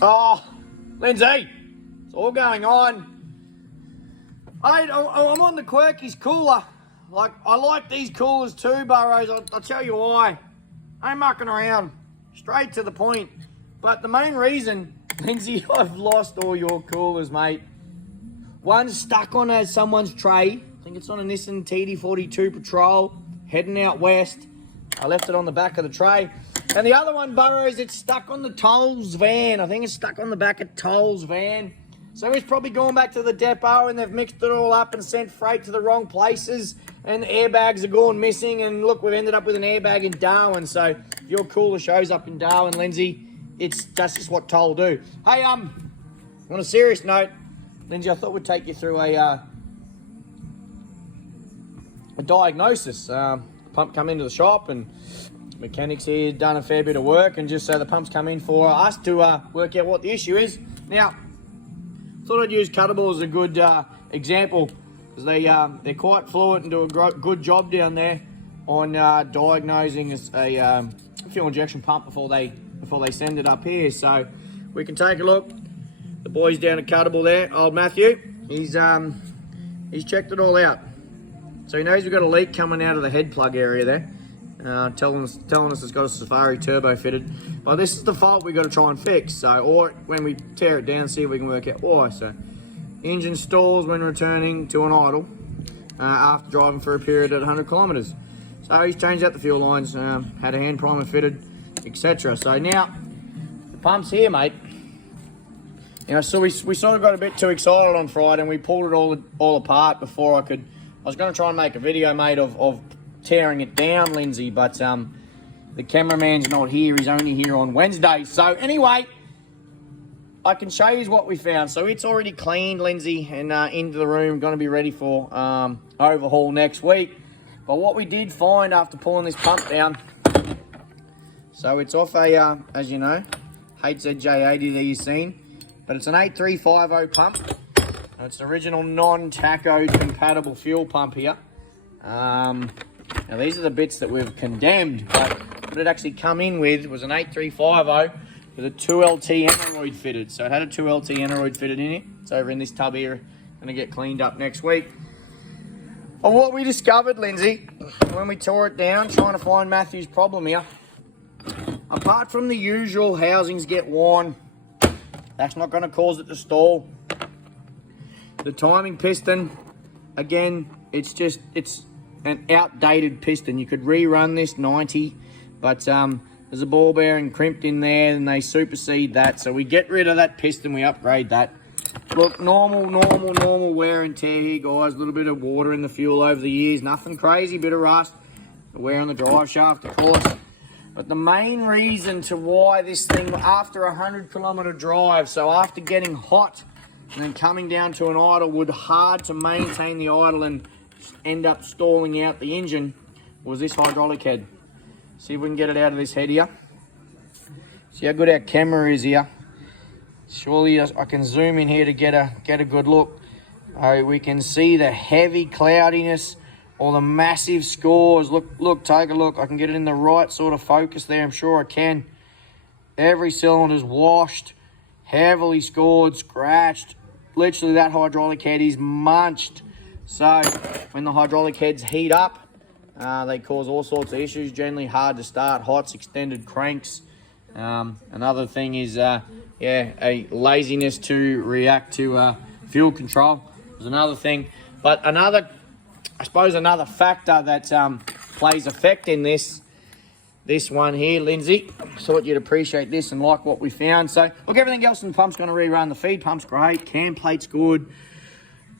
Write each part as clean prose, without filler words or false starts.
Oh, Lindsay, it's all going on. I'm on the Quirkies cooler. I like these coolers too, Burrows. I'll tell you why. I ain't mucking around. Straight to the point. But the main reason, Lindsay, I've lost all your coolers, mate. One's stuck on someone's tray. I think it's on a Nissan TD42 Patrol, heading out west. I left it on the back of the tray. And the other one, Burrows, it's stuck on the Toll's van. I think it's stuck on the back of Toll's van. So it's probably gone back to the depot and they've mixed it all up and sent freight to the wrong places. And the airbags are gone missing. And look, we've ended up with an airbag in Darwin. So if your cooler shows up in Darwin, Lindsay, that's just what Toll do. Hey, on a serious note, Lindsay, I thought we'd take you through a diagnosis. Pump come into the shop and mechanics here done a fair bit of work, and just so the pump's come in for us to work out what the issue is. Now, thought I'd use Cuttable as a good example, because they're quite fluent and do a good job down there on diagnosing a fuel injection pump before they send it up here. So we can take a look. The boys down at Cuttable there, old Matthew, he's checked it all out. So he knows we've got a leak coming out of the head plug area there. Telling us it's got a Safari turbo fitted. But this is the fault we've got to try and fix. So, or when we tear it down, see if we can work out why. So, engine stalls when returning to an idle after driving for a period at 100 kilometres. So he's changed out the fuel lines, had a hand primer fitted, etc. So now the pump's here, mate. You know, so we sort of got a bit too excited on Friday and we pulled it all apart before I was going to try and make a video, mate, of tearing it down, Lindsay, but the cameraman's not here. He's only here on Wednesday. So anyway, I can show you what we found. So it's already cleaned, Lindsay, and into the room, going to be ready for overhaul next week. But what we did find after pulling this pump down, so it's off a, as you know, HZJ80 that you've seen, but it's an 8350 pump. It's an original non-taco compatible fuel pump here. Now these are the bits that we've condemned, but what it actually come in with was an 8350 with a 2LT aneroid fitted. So it had a 2LT aneroid fitted in it. It's over in this tub here, gonna get cleaned up next week. And what we discovered, Lindsay, when we tore it down, trying to find Matthew's problem here, apart from the usual housings get worn, that's not gonna cause it to stall. The timing piston, again, it's an outdated piston. You could rerun this 90, but there's a ball bearing crimped in there and they supersede that. So we get rid of that piston, we upgrade that. Look, normal wear and tear here, guys. A little bit of water in the fuel over the years. Nothing crazy, bit of rust. Wear on the drive shaft, of course. But the main reason to why this thing, after a 100-kilometre drive, so after getting hot and then coming down to an idle, would hard to maintain the idle and end up stalling out the engine, was this hydraulic head. See if we can get it out of this head here. See how good our camera is here. Surely I can zoom in here to get a good look. We can see the heavy cloudiness or the massive scores. Look, take a look. I can get it in the right sort of focus there. I'm sure I can. Every cylinder's washed, heavily scored, scratched. Literally that hydraulic head is munched. So when the hydraulic heads heat up, they cause all sorts of issues. Generally hard to start, hots, extended cranks. Another thing is, a laziness to react to fuel control is another thing. But I suppose another factor that plays effect in this one here, Lindsay, thought you'd appreciate this and like what we found. So look, everything else in the pump's going to rerun. The feed pump's great, cam plate's good.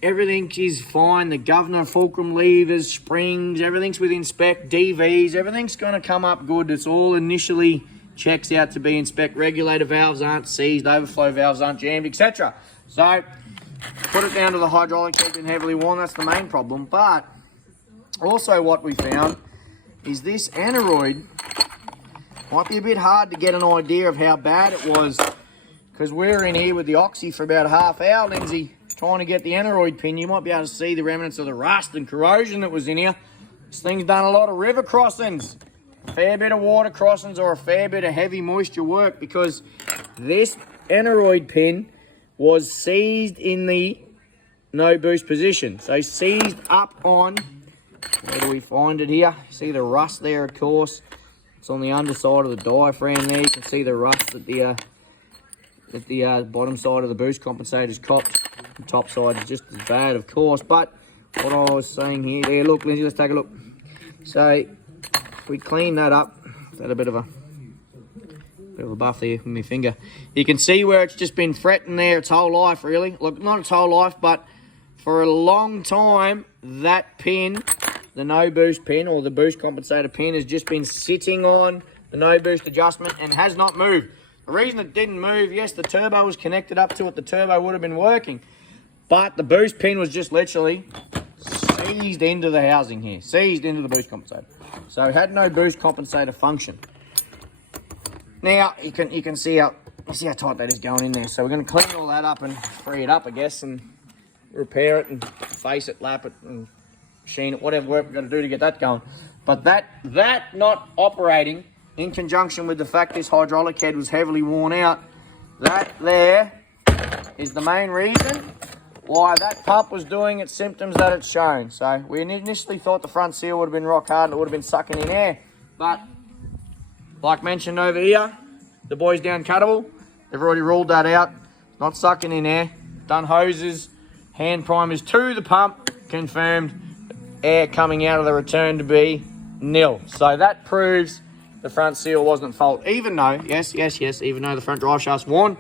Everything is fine. The governor, fulcrum levers, springs, everything's within spec, DVs, everything's going to come up good. It's all initially checks out to be in spec. Regulator valves aren't seized, overflow valves aren't jammed, etc. So put it down to the hydraulic head been heavily worn. That's the main problem. But also what we found is this aneroid might be a bit hard to get an idea of how bad it was, because we're in here with the oxy for about a half hour, Lindsay, trying to get the aneroid pin. You might be able to see the remnants of the rust and corrosion that was in here. This thing's done a lot of river crossings, a fair bit of water crossings, or a fair bit of heavy moisture work, because this aneroid pin was seized in the no boost position. So seized up on, where do we find it here? See the rust there, of course. It's on the underside of the diaphragm there. You can see the rust at the bottom side of the boost compensator's copped. The top side is just as bad, of course. But what I was saying here, there, look, Lindsay, let's take a look. So we clean that up. Had a bit of a buff there with my finger. You can see where it's just been fretting there its whole life, really. Look, not its whole life, but for a long time, that pin, the no boost pin or the boost compensator pin, has just been sitting on the no boost adjustment and has not moved. The reason it didn't move, yes, the turbo was connected up to it. The turbo would have been working, but the boost pin was just literally seized into the housing here, seized into the boost compensator. So it had no boost compensator function. Now you can see how tight that is going in there. So we're going to clean all that up and free it up, I guess, and repair it and face it, lap it, and machine it, whatever work we're going to do to get that going. But that not operating in conjunction with the fact this hydraulic head was heavily worn out, that there is the main reason why that pump was doing its symptoms that it's shown. So we initially thought the front seal would have been rock hard and it would have been sucking in air. But like mentioned over here, the boys down Cuttable, they've already ruled that out. Not sucking in air. Done hoses, hand primers to the pump, confirmed air coming out of the return to be nil. So that proves the front seal wasn't at fault. Even though, yes, even though the front drive shaft's worn,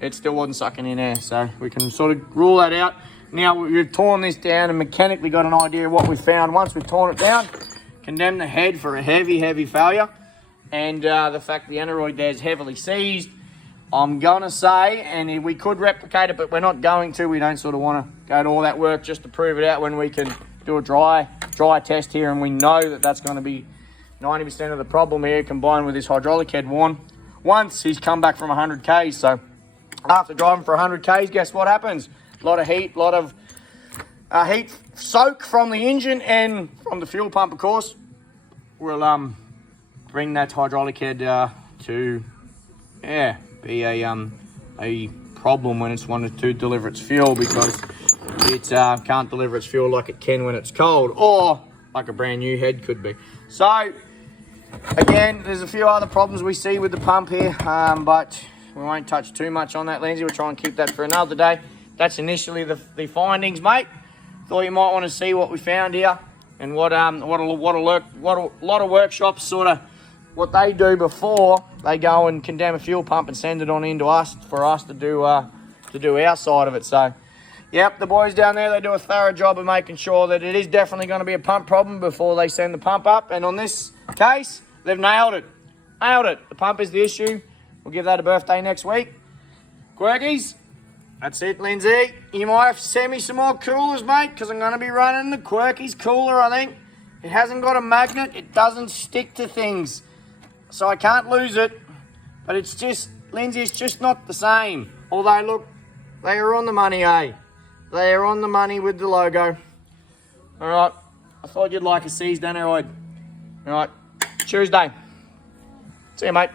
it still wasn't sucking in air. So we can sort of rule that out. Now we've torn this down and mechanically got an idea of what we found. Once we've torn it down, condemned the head for a heavy failure. And the fact the aneroid there is heavily seized, I'm going to say, and we could replicate it, but we're not going to. We don't sort of want to go to all that work just to prove it out when we can do a dry test here, and we know that that's going to be 90% of the problem here, combined with this hydraulic head worn. Once he's come back from 100 Ks, so after driving for 100 Ks, guess what happens? A lot of heat, heat soak from the engine and from the fuel pump, of course, will bring that hydraulic head to be a problem when it's wanted to deliver its fuel, because it can't deliver its fuel like it can when it's cold, or like a brand new head could be. So again, there's a few other problems we see with the pump here, but we won't touch too much on that, Lindsay. We'll try and keep that for another day. That's initially the findings, mate. Thought you might want to see what we found here and what a lot of workshops sort of what they do before they go and condemn a fuel pump and send it on into us for us to do our side of it. So, yep, the boys down there, they do a thorough job of making sure that it is definitely going to be a pump problem before they send the pump up. And on this case, they've nailed it. Nailed it. The pump is the issue. We'll give that a birthday next week. Quirkies, that's it, Lindsay. You might have to send me some more coolers, mate, because I'm going to be running the Quirkies cooler, I think. It hasn't got a magnet. It doesn't stick to things. So I can't lose it. But it's just, Lindsay, it's just not the same. Although, look, they are on the money, eh? They are on the money with the logo. All right. I thought you'd like a seized aneroid. All right. Tuesday. See you, mate.